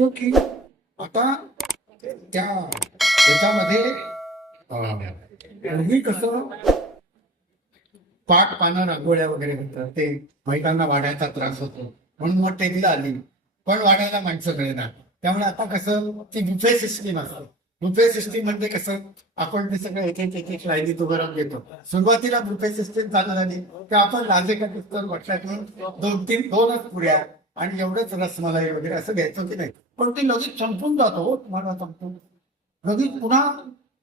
असतो की आता त्या याच्यामध्ये पूर्वी कसं पाट पानं रांगोळ्या वगैरे होतं ते महिलांना वाढायचा त्रास होतो म्हणून मग टेबल आली. पण वाढायला माणसं मिळणार त्यामुळे आता कसं ती बुफे सिस्टीम असते. बुफे सिस्टीम म्हणजे कसं आपण ते सगळं एक एक एक एक लाईनीत उभं राहून घेतो. सुरुवातीला बुफे सिस्टीम चालू झाली तर आपण राजे का पुस्तक वाटल्यातून दोन तीन दोनच पुऱ्या आणि एवढंच रसमलाई वगैरे असं घ्यायचं की नाही. पण ती लगेच संपून जातो तुम्हाला सांगतो लगेच पुन्हा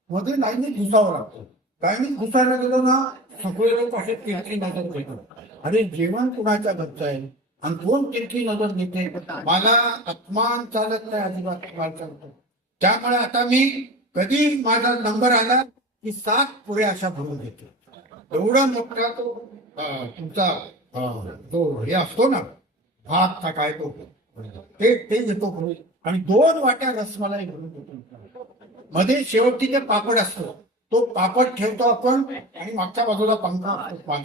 मध्ये लाईनीत घुसावं लागतं. लाईनीत घुसायला गेलो ना सगळे लोक असे तिरकी नजर घेतात अरे जेवण कुणाच्या घरचं आहे? आणि कोण तिरकी नजर घेते? मला अपमान चालत नाही अजिबात चालतो त्यामुळे आता मी कधी माझा नंबर आला की सात पुढे अशा भरून घेतो. एवढा मोठा तो तुमचा जो हे असतो ना भात काय तो. ते ते घेतो आणि दोन वाट्या रसमलाई भरून घेतो मध्ये शेवटी ते पापड असतो. तो पापड ठेवतो आपण आणि मागच्या बाजूला पंखा पान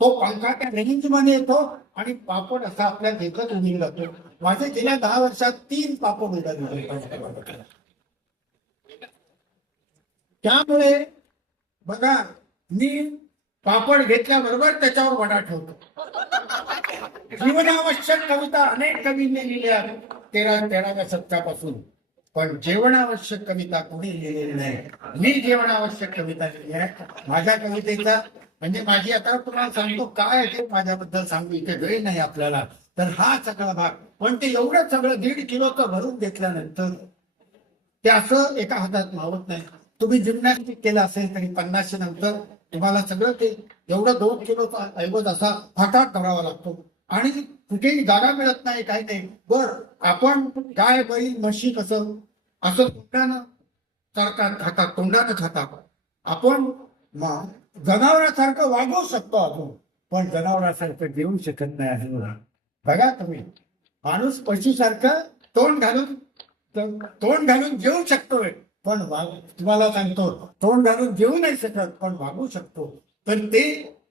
तो पंखा त्या रेंजमध्ये येतो आणि पापड असा आपल्या देखत उभी जातो माझे गेल्या दहा वर्षात तीन पापड उडाले त्यामुळे बघा मी पापड घेतल्याबरोबर त्याच्यावर वडा ठेवतो. जीवनावश्यक कविता अनेक कवींनी लिहिल्या तेरा तेराव्या शतकापासून. पण जेवणावश्यक कविता कोणी लिहिलेली नाही. मी जेवणावश्यक कविता लिहिली आहे. माझ्या कवितेचा म्हणजे माझी आता तुम्हाला सांगतो काय आहे ते माझ्याबद्दल सांगू इथे वेळ नाही आपल्याला. तर हा सगळा भाग. पण ते एवढं सगळं दीड किलोचं भरून घेतल्यानंतर ते असं एका हातात मावत नाही. तुम्ही जिम्नॅस्टिक केलं असेल तरी पन्नासशे नंतर तुम्हाला सगळं ते एवढं दोन किलोचा ऐवज असा फाटाट करावा लागतो. आणि कुठेही जागा मिळत नाही काही नाही. बर आपण गाय बैल म्हशी कसं? असं तोंडानं सारखा खातात तोंडानं खातात. आपण म- जनावरासारखं वागवू शकतो अजून पण जनावरासारखं देऊ शकत नाही असं बघा. बघा तुम्ही. माणूस पशुसारखं तोंड घालून तोंड घालून जेवू शकतोय. पण वाग- तुम्हाला सांगतो तोंड घालून जेवू नाही शकत पण वागू शकतो. तर ते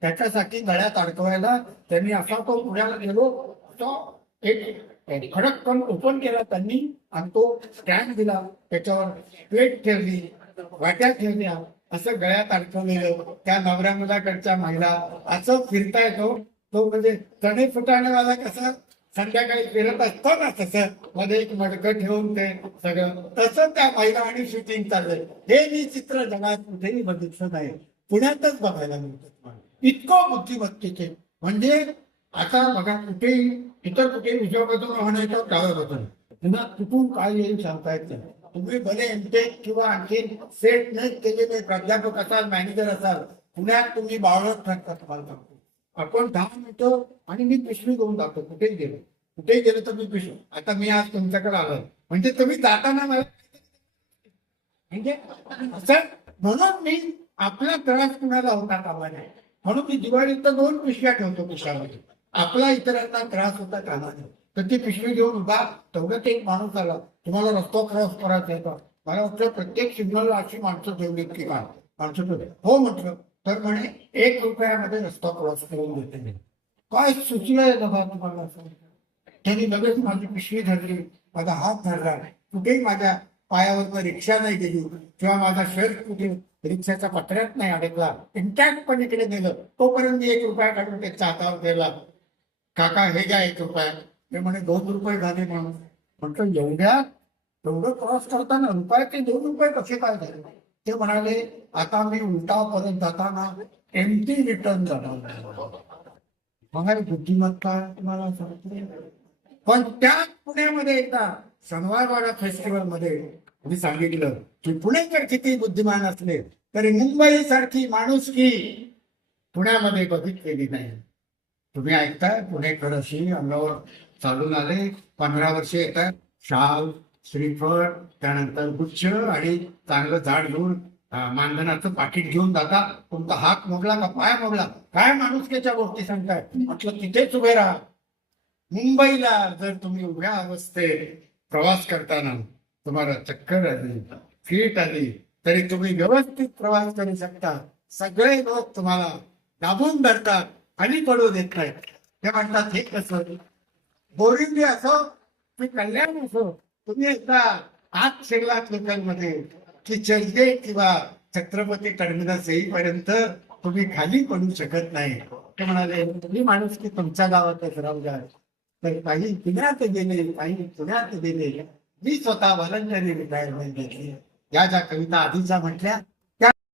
त्याच्यासाठी गळ्यात अडकवायला त्यांनी असा तो पुण्याला गेलो तो एक खडक पण ओपन केला त्यांनी आणि तो स्टँड दिला त्याच्यावर प्लेट ठेवली वाट्या ठेवल्या असं गळ्यात अडकवलेलं त्या नवऱ्या मुलाकडच्या महिला असं फिरता येतो तो म्हणजे चणे फुटाणेवाला कसं? संध्याकाळी फिरत असताना तसं. मध्ये एक मडकं ठेवून ते सगळं. तसं त्या महिला आणि शूटिंग चाललंय. हे मी चित्र जगात कुठेही बघितलं नाही. पुण्यातच बघायला मिळतं इतकं बुद्धिमत्तेचे. म्हणजे आता बघा कुठेही इतर कुठे उजव्या बाजूला म्हणायचं डाव्या त्यांना कुठून काय येईल सांगता येत नाही. तुम्ही भले एमटेक किंवा आणखी सेट नाही केलेले प्राध्यापक असाल मॅनेजर असाल पुण्यात तुम्ही बावळत ठरता तुम्हाला. आपण दहा मिनिटं आणि मी पिशवी घेऊन जातो कुठेही गेलो. कुठेही गेलो तर मी पिशवी. आता मी आज तुमच्याकडे आलो म्हणजे तुम्ही जाताना मला म्हणजे असं म्हणून मी आपला त्रास कुणाला होता कामा नये. म्हणून मी दिवाळीत तर दोन पिशव्या ठेवतो पिशव्यामध्ये आपला इतरांना त्रास होता कामा नये. तर ती पिशवी घेऊन उभा. तेवढ्यात एक माणूस आला. तुम्हाला रस्ता क्रॉस करायचा येतो मला वाटतं प्रत्येक सिग्नलला अशी माणसं ठेवली की माणसं ठेवली हो म्हटलं. तर म्हणे एक रुपयामध्ये रस्ता क्रॉस करून देते काय सुचलंय बघा तुम्हाला? असं त्यांनी लगेच माझी पिशवी धरली माझा हात धरला. कुठेही माझ्या पायावर रिक्षा नाही गेली किंवा माझा शर्ट कुठे रिक्षाच्या पत्र्यात नाही अडकला. इंटॅक्ट पण इकडे नेलं तोपर्यंत मी एक रुपया काढून त्याच्या हातावर गेला काका हे घ्या एक रुपया. ते म्हणे दोन रुपये झाले म्हणून. म्हटलं एवढ्या? एवढं क्रॉस करताना रुपयाचे दोन रुपये कसे काय झाले? ते म्हणाले आता मी उलटा परत जाताना एमटी रिटर्न जाणार बघा बुद्धिमत्ता तुम्हाला सांगते. पण त्या पुण्यामध्ये एकदा शनिवारवाडा फेस्टिवलमध्ये मी सांगितलं की पुणे जर किती बुद्धिमान असले तरी मुंबई सारखी माणूस की पुण्यामध्ये बघितलेली नाही. तुम्ही ऐकताय पुणेकर अशी अंगावर चालून आले पंधरा वर्षे येतात शाल श्रीफळ त्यानंतर गुच्छ आणि चांगलं झाड घेऊन मानधनाचं पाकिट घेऊन जाता. तुमचा हात मोडला का पाय मोडला? काय माणुसकीच्या गोष्टी सांगताय? म्हटलं तिथेच उभे राहा. मुंबईला जर तुम्ही उभ्या अवस्थेत प्रवास करताना तुम्हाला चक्कर आली फीट आली तरी तुम्ही व्यवस्थित प्रवास करू शकता. सगळे लोक तुम्हाला दाबून धरतात आणि पडू देत नाहीत. ते म्हणतात हे कसं? बोरिंग असो की कल्याण असो तुम्ही एकदा आत शिरलात लोकांमध्ये की चर्चगेट किंवा छत्रपती टर्मिनस येईपर्यंत तुम्ही खाली पडू शकत नाही. ते म्हणाले तुम्ही माणूस की तुमच्या गावातच राहू तर काही पुण्यात गेले काही पुण्यात गेले. मी स्वतः व्हॉलंटरी रिटायरमेंट घेतली या ज्या कविता आधीच्या म्हटल्या